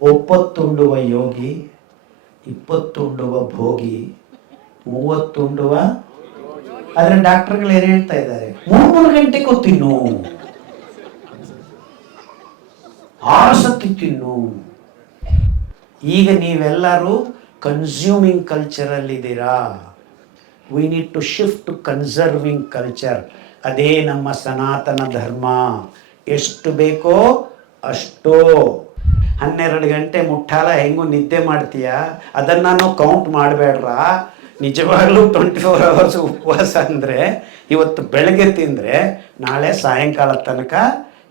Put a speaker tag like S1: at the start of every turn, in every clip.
S1: ಒಪ್ಪತ್ತುಂಡುವ ಯೋಗಿ, ಇಪ್ಪತ್ತುಂಡುವ ಭೋಗಿ, ಮೂವತ್ತುಂಡುವ ಆದ್ರೆ ಡಾಕ್ಟರ್ಗಳು ಏನು ಹೇಳ್ತಾ ಇದ್ದಾರೆ? ಮೂರು ಮೂರು ಗಂಟೆಗೂ ತಿನ್ನು. ಆಸಕ್ತಿ ತಿನ್ನು. ಈಗ ನೀವೆಲ್ಲರೂ ಕನ್ಸ್ಯೂಮಿಂಗ್ ಕಲ್ಚರಲ್ಲಿ ಇದ್ದೀರಾ we need to shift to conserving culture ಅದೇ ನಮ್ಮ ಸನಾತನ ಧರ್ಮ. ಎಷ್ಟು ಬೇಕೋ ಅಷ್ಟೋ. ಹನ್ನೆರಡು ಗಂಟೆ ಮುಟ್ಟಾಲ ಹೆಂಗೂ ನಿದ್ದೆ ಮಾಡ್ತೀಯ? ಅದನ್ನು ಕೌಂಟ್ ಮಾಡಬೇಡ್ರ? ನಿಜವಾಗ್ಲೂ ಟ್ವೆಂಟಿ ಫೋರ್ ಅವರ್ಸ್ ಉಪವಾಸ ಅಂದರೆ ಇವತ್ತು ಬೆಳಗ್ಗೆ ತಿಂದರೆ ನಾಳೆ ಸಾಯಂಕಾಲ ತನಕ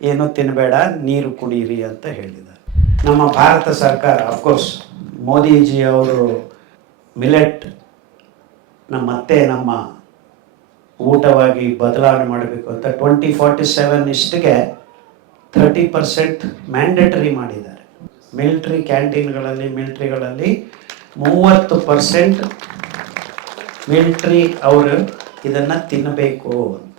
S1: ಏನು ತಿನ್ನಬೇಡ ನೀರು ಕುಡೀರಿ ಅಂತ ಹೇಳಿದ. ನಮ್ಮ ಭಾರತ ಸರ್ಕಾರ ಅಫ್ಕೋರ್ಸ್ ಮೋದಿಜಿ ಅವರು ಮಿಲೆಟ್ ನಮ್ಮ ಅತ್ತೆ, ನಮ್ಮ ಊಟವಾಗಿ ಬದಲಾವಣೆ ಮಾಡಬೇಕು ಅಂತ ಟ್ವೆಂಟಿ ಫಾರ್ಟಿ ಸೆವೆನ್ ಇಷ್ಟಿಗೆ ಥರ್ಟಿ ಪರ್ಸೆಂಟ್ ಮ್ಯಾಂಡೇಟರಿ ಮಾಡಿದ್ದಾರೆ ಮಿಲ್ಟ್ರಿ ಕ್ಯಾಂಟೀನ್ಗಳಲ್ಲಿ ಮಿಲ್ಟ್ರಿಗಳಲ್ಲಿ ಮೂವತ್ತು ಪರ್ಸೆಂಟ್ ಮಿಲ್ಟ್ರಿ ಅವರು ಇದನ್ನು ತಿನ್ನಬೇಕು ಅಂತ.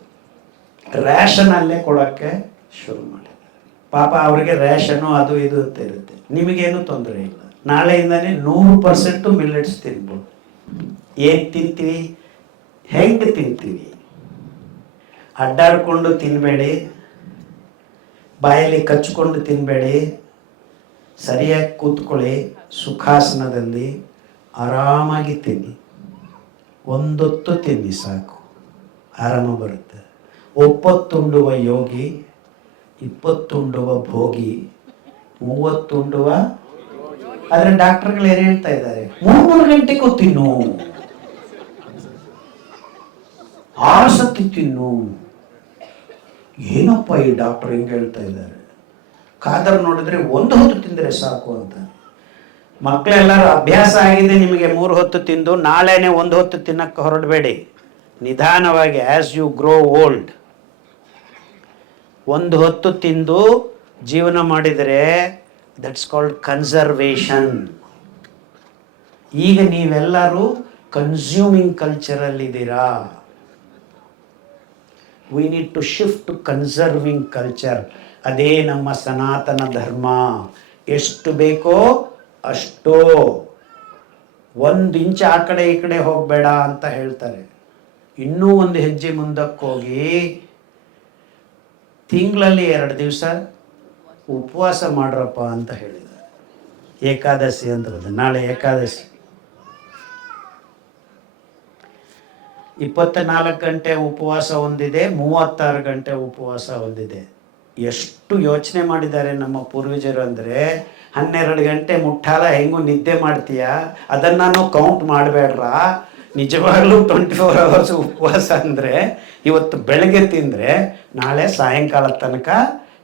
S1: ರ್ಯಾಷನಲ್ಲೇ ಕೊಡೋಕ್ಕೆ ಶುರು ಮಾಡಿದ್ದಾರೆ. ಪಾಪ ಅವರಿಗೆ ರ್ಯಾಷನು ಅದು ಇದು ಅಂತ ಇರುತ್ತೆ. ನಿಮಗೇನು ತೊಂದರೆ ಇಲ್ಲ. ನಾಳೆಯಿಂದನೇ ನೂರು ಪರ್ಸೆಂಟು ಮಿಲ್ಲೆಟ್ಸ್ ತಿನ್ಬೋದು. ಏನು ತಿಂತೀವಿ? ಹೆಂಗೆ ತಿಂತೀವಿ? ಅಡ್ಡಾಡ್ಕೊಂಡು ತಿನ್ನಬೇಡಿ ಬಾಯಲ್ಲಿ ಕಚ್ಕೊಂಡು ತಿನ್ನಬೇಡಿ ಸರಿಯಾಗಿ ಕೂತ್ಕೊಳ್ಳಿ, ಸುಖಾಸನದಲ್ಲಿ ಆರಾಮಾಗಿ ತಿನ್ನಿ. ಒಂದೊತ್ತು ತಿನ್ನಿ ಸಾಕು. ಆರಾಮ ಬರುತ್ತೆ. ಒಪ್ಪತ್ತುಂಡುವ ಯೋಗಿ ಇಪ್ಪತ್ತುಂಡುವ ಭೋಗಿ ಮೂವತ್ತುಂಡುವ ಆದರೆ ಡಾಕ್ಟರ್ಗಳು ಏನು ಹೇಳ್ತಾ ಇದ್ದಾರೆ? ಮೂರು ಗಂಟೆಗೂ ತಿನ್ನು. ಆರು ಸತಿ ತಿನ್ನು. ಏನಪ್ಪ ಈ ಡಾಕ್ಟರ್ ಹೆಂಗೆ ಹೇಳ್ತಾ ಇದ್ದಾರೆ? ಕಾದರ್ ನೋಡಿದ್ರೆ ಒಂದು ಹೊತ್ತು ತಿಂದರೆ ಸಾಕು ಅಂತ. ಮಕ್ಕಳೆಲ್ಲರೂ ಅಭ್ಯಾಸ ಆಗಿದೆ ನಿಮಗೆ ಮೂರು ಹೊತ್ತು ತಿಂದು, ನಾಳೆನೇ ಒಂದು ಹೊತ್ತು ತಿನ್ನಕ್ಕೆ ಹೊರಡಬೇಡಿ. ನಿಧಾನವಾಗಿ ಆ್ಯಸ್ ಯು ಗ್ರೋ ಓಲ್ಡ್ ಒಂದು ಹೊತ್ತು ತಿಂದು ಜೀವನ ಮಾಡಿದರೆ ದಟ್ಸ್ ಕಾಲ್ಡ್ ಕನ್ಸರ್ವೇಷನ್ ಈಗ ನೀವೆಲ್ಲರೂ consuming ಕಲ್ಚರಲ್ಲಿದ್ದೀರಾ we need to shift to conserving culture ಅದೇ ನಮ್ಮ ಸನಾತನ ಧರ್ಮ. ಎಷ್ಟು ಬೇಕೋ ಅಷ್ಟೋ. ಒಂದು ಇಂಚ್ ಆ ಕಡೆ ಈ ಕಡೆ ಹೋಗಬೇಡ ಅಂತ ಹೇಳ್ತಾರೆ. ಇನ್ನೂ ಒಂದು ಹೆಜ್ಜೆ ಮುಂದಕ್ಕೋಗಿ ತಿಂಗಳಲ್ಲಿ ಎರಡು ದಿವಸ ಉಪವಾಸ ಮಾಡ್ರಪ್ಪ ಅಂತ ಹೇಳಿದ್ದಾರೆ. ಏಕಾದಶಿ ಅಂತ ನಾಳೆ ಏಕಾದಶಿ. ಇಪ್ಪತ್ತ ನಾಲ್ಕು ಗಂಟೆ ಉಪವಾಸ ಹೊಂದಿದೆ, ಮೂವತ್ತಾರು ಗಂಟೆ ಉಪವಾಸ ಹೊಂದಿದೆ. ಎಷ್ಟು ಯೋಚನೆ ಮಾಡಿದ್ದಾರೆ ನಮ್ಮ ಪೂರ್ವಜರು ಅಂದರೆ, ಹನ್ನೆರಡು ಗಂಟೆ ಮುಟ್ಟಾಲ ಹೆಂಗೂ ನಿದ್ದೆ ಮಾಡ್ತೀಯ? ಅದನ್ನು ಕೌಂಟ್ ಮಾಡಬೇಡ್ರ. ನಿಜವಾಗ್ಲೂ ಟ್ವೆಂಟಿ ಫೋರ್ ಅವರ್ಸ್ ಉಪವಾಸ ಅಂದರೆ, ಇವತ್ತು ಬೆಳಗ್ಗೆ ತಿಂದರೆ, ನಾಳೆ ಸಾಯಂಕಾಲ ತನಕ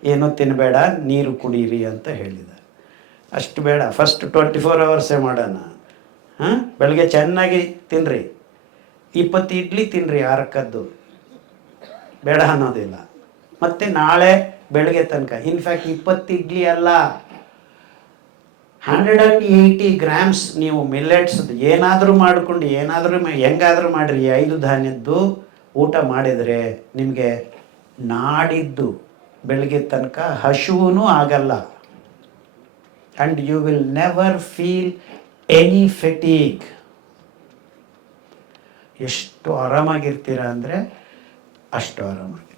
S1: ಏನೂ ತಿನ್ನಬೇಡ ನೀರು ಕುಡೀರಿ ಅಂತ ಹೇಳಿದ ಅಷ್ಟು ಬೇಡ ಫಸ್ಟ್ ಟ್ವೆಂಟಿ ಫೋರ್ ಅವರ್ಸೇ ಮಾಡೋಣ. ಹಾಂ? ಬೆಳಗ್ಗೆ ಚೆನ್ನಾಗಿ ತಿನ್ನಿರಿ ಇಪ್ಪತ್ತು ಇಡ್ಲಿ ತಿನ್ನಿರಿ ಆರಕ್ಕದ್ದು. ಬೇಡ ಅನ್ನೋದಿಲ್ಲ. ಮತ್ತು ನಾಳೆ ಬೆಳಗ್ಗೆ ತನಕ. ಇನ್ಫ್ಯಾಕ್ಟ್ ಇಪ್ಪತ್ತು ಇಡ್ಲಿ ಅಲ್ಲ. ಹಂಡ್ರೆಡ್ ಆ್ಯಂಡ್ ಏಯ್ಟಿ ಗ್ರಾಮ್ಸ್ ನೀವು ಮಿಲ್ಲೆಟ್ಸ್ ಏನಾದರೂ ಮಾಡಿಕೊಂಡು, ಏನಾದರೂ ಹೆಂಗಾದರೂ ಮಾಡಿರಿ. ಐದು ಧಾನ್ಯದ್ದು ಊಟ ಮಾಡಿದರೆ ನಿಮಗೆ ನಾಡಿದ್ದು ಬೆಳಗ್ಗೆ ತನಕ ಹಶುವೂ ಆಗಲ್ಲ. And you will never feel any fatigue ಎಷ್ಟು ಆರಾಮಾಗಿರ್ತೀರ ಅಂದರೆ ಅಷ್ಟು ಆರಾಮಾಗಿ